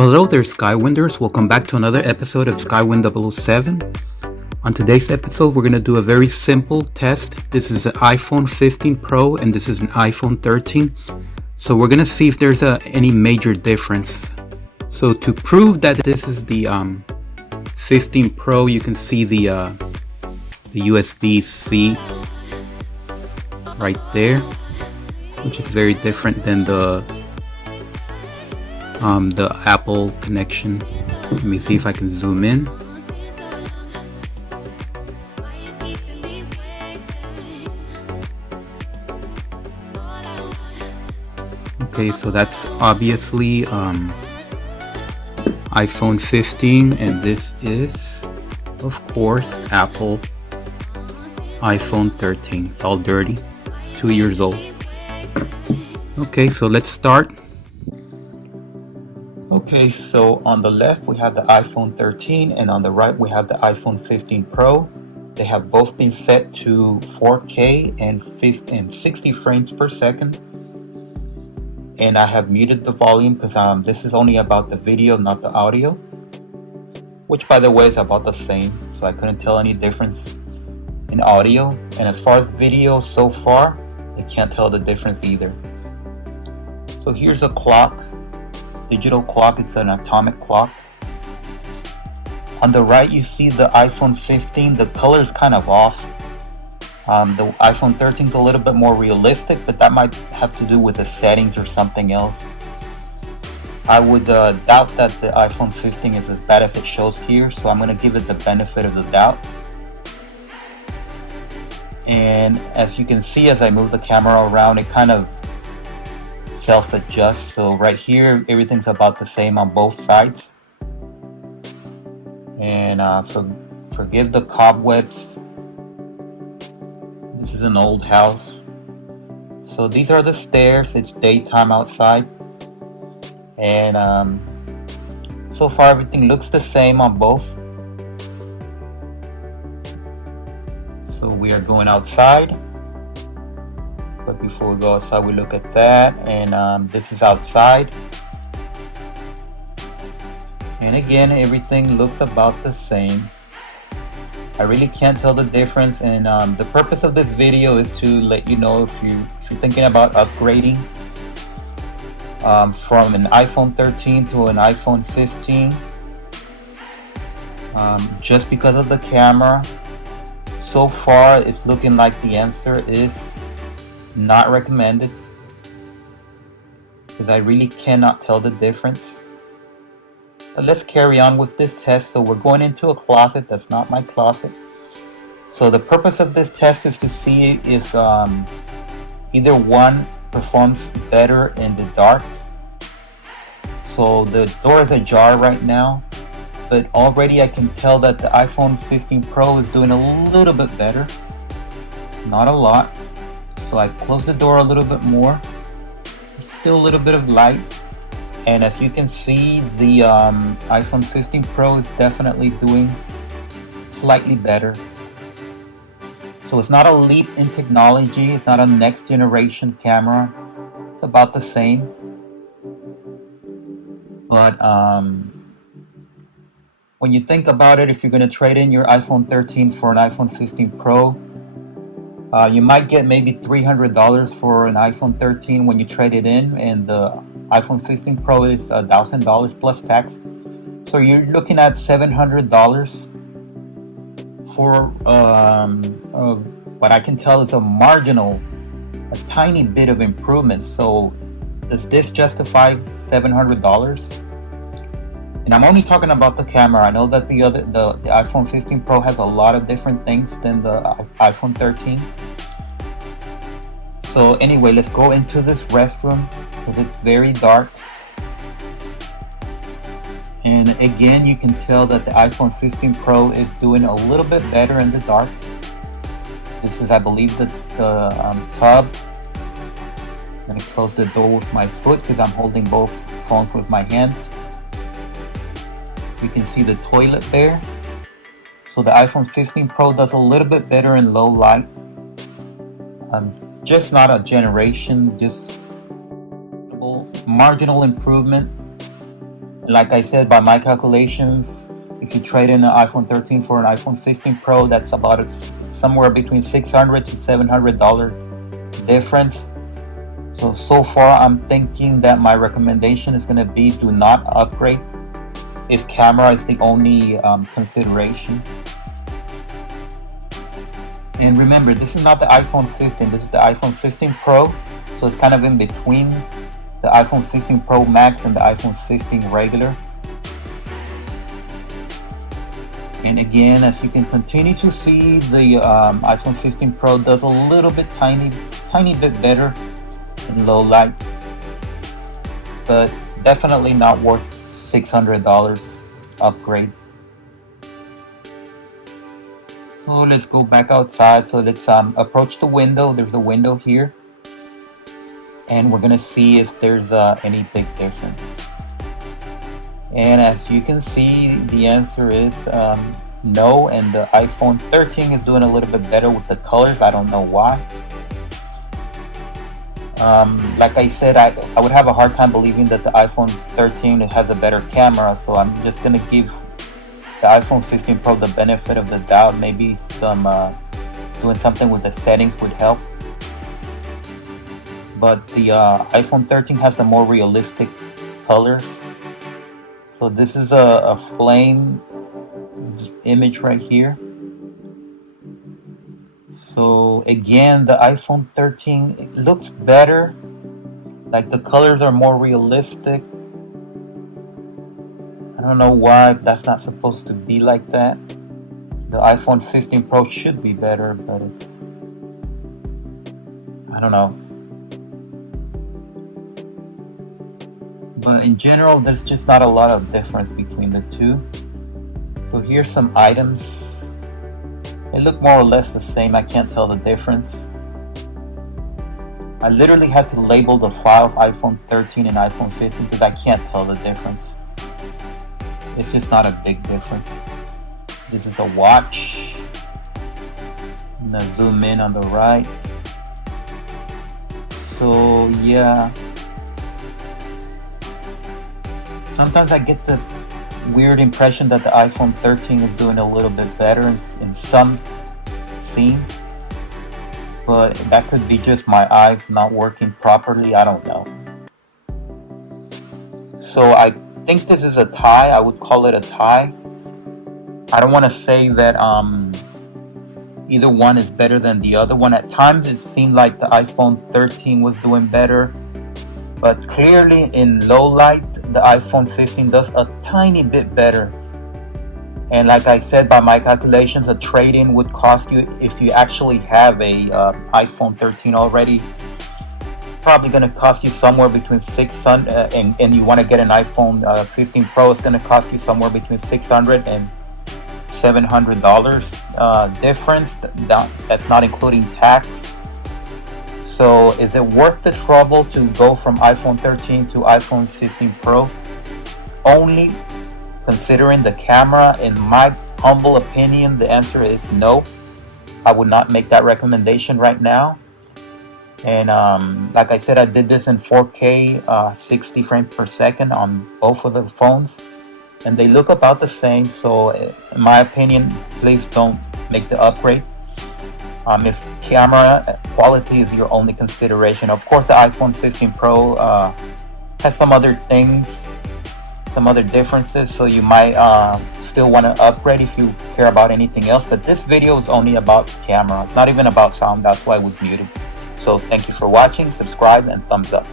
Well, hello there, Skywinders. Welcome back to another episode of Skywind007. On today's episode, we're going to do a very simple test. This is an iPhone 15 Pro and this is an iPhone 13. So we're going to see if there's any major difference. So to prove that this is the 15 Pro, you can see the USB-C right there, which is very different than the Apple connection. Let me see if I can zoom in. Okay, so that's obviously iPhone 15, and this is, of course, Apple iPhone 13. It's all dirty. It's 2 years old. Okay, so let's start. Okay, so on the left we have the iPhone 13 and on the right we have the iPhone 15 Pro. They have both been set to 4K and 60 frames per second. And I have muted the volume because this is only about the video, not the audio. Which, by the way, is about the same. So I couldn't tell any difference in audio. And as far as video so far, I can't tell the difference either. So here's a clock. Digital clock. It's an atomic clock. On the right you see the iPhone 15. The color is kind of off. The iPhone 13 is a little bit more realistic, but that might have to do with the settings or something else. I would doubt that the iPhone 15 is as bad as it shows here, so I'm going to give it the benefit of the doubt. And as you can see, as I move the camera around, it kind of self-adjusts. So right here, everything's about the same on both sides. And forgive the cobwebs. This is an old house. So these are the stairs. It's daytime outside. And so far everything looks the same on both. So we are going outside. But before we go outside, we look at that. And this is outside. And again, everything looks about the same. I really can't tell the difference, and the purpose of this video is to let you know if you're thinking about upgrading from an iPhone 13 to an iPhone 15. Just because of the camera, so far it's looking like the answer is not recommended, because I really cannot tell the difference. But let's carry on with this test. So we're going into a closet. That's not my closet. So the purpose of this test is to see if either one performs better in the dark. So the door is ajar right now, but already I can tell that the iPhone 15 Pro is doing a little bit better. Not a lot. So I close the door a little bit more. There's still a little bit of light. And as you can see, the iPhone 15 Pro is definitely doing slightly better. So it's not a leap in technology. It's not a next generation camera. It's about the same. But when you think about it, if you're going to trade in your iPhone 13 for an iPhone 15 Pro, you might get maybe $300 for an iPhone 13 when you trade it in, and the iPhone 15 Pro is $1,000 plus tax. So you're looking at $700 for what I can tell is a tiny bit of improvement. So does this justify $700? And I'm only talking about the camera. I know that the iPhone 15 Pro has a lot of different things than the iPhone 13. So anyway, let's go into this restroom because it's very dark. And again, you can tell that the iPhone 15 Pro is doing a little bit better in the dark. This is, I believe, the tub. I'm going to close the door with my foot because I'm holding both phones with my hands. You can see the toilet there. So the iPhone 15 Pro does a little bit better in low light. Just not a generation, just marginal improvement. like I said, by my calculations, if you trade in an iPhone 13 for an iPhone 16 Pro, that's about somewhere between $600 to $700 difference. So far I'm thinking that my recommendation is going to be do not upgrade if camera is the only consideration. And remember, this is not the iPhone 15, this is the iPhone 15 Pro, so it's kind of in between the iPhone 15 Pro Max and the iPhone 15 regular. And again, as you can continue to see, the iPhone 15 Pro does a little bit tiny bit better in low light, but definitely not worth $600 upgrade. So let's go back outside. So let's approach the window. There's a window here, and we're gonna see if there's any big difference. And as you can see, the answer is no, and the iPhone 13 is doing a little bit better with the colors. I don't know why. Like I said, I would have a hard time believing that the iPhone 13 has a better camera, so I'm just gonna give the iPhone 15 Pro the benefit of the doubt. Maybe some doing something with the settings would help. But the iPhone 13 has the more realistic colors. So this is a flame image right here. So again, the iPhone 13, it looks better. Like the colors are more realistic. I don't know why that's not supposed to be like that. The iPhone 15 Pro should be better, but it's, I don't know. But in general, there's just not a lot of difference between the two. So here's some items. They look more or less the same. I can't tell the difference. I literally had to label the files iPhone 13 and iPhone 15 because I can't tell the difference. It's just not a big difference. This is a watch. I'm gonna zoom in on the right. So yeah. Sometimes I get the weird impression that the iPhone 13 is doing a little bit better in some scenes. But that could be just my eyes not working properly. I don't know. So I think this is a tie. I would call it a tie. I don't want to say that either one is better than the other one. At times it seemed like the iPhone 13 was doing better, but clearly in low light the iPhone 15 does a tiny bit better. And like I said, by my calculations, a trade-in would cost you, if you actually have a iPhone 13 already, probably going to cost you somewhere between $600 and you want to get an iPhone 15 Pro, it's going to cost you somewhere between $600 and $700 difference. That's not including tax. So is it worth the trouble to go from iPhone 13 to iPhone 15 Pro? Only considering the camera, in my humble opinion, the answer is no. I would not make that recommendation right now. And like I said, I did this in 4K 60 frames per second on both of the phones, and they look about the same. So in my opinion, please don't make the upgrade if camera quality is your only consideration. Of course, the iPhone 15 Pro has some other things, some other differences, so you might still want to upgrade if you care about anything else. But this video is only about camera. It's not even about sound. That's why it was muted. So thank you for watching. Subscribe and thumbs up.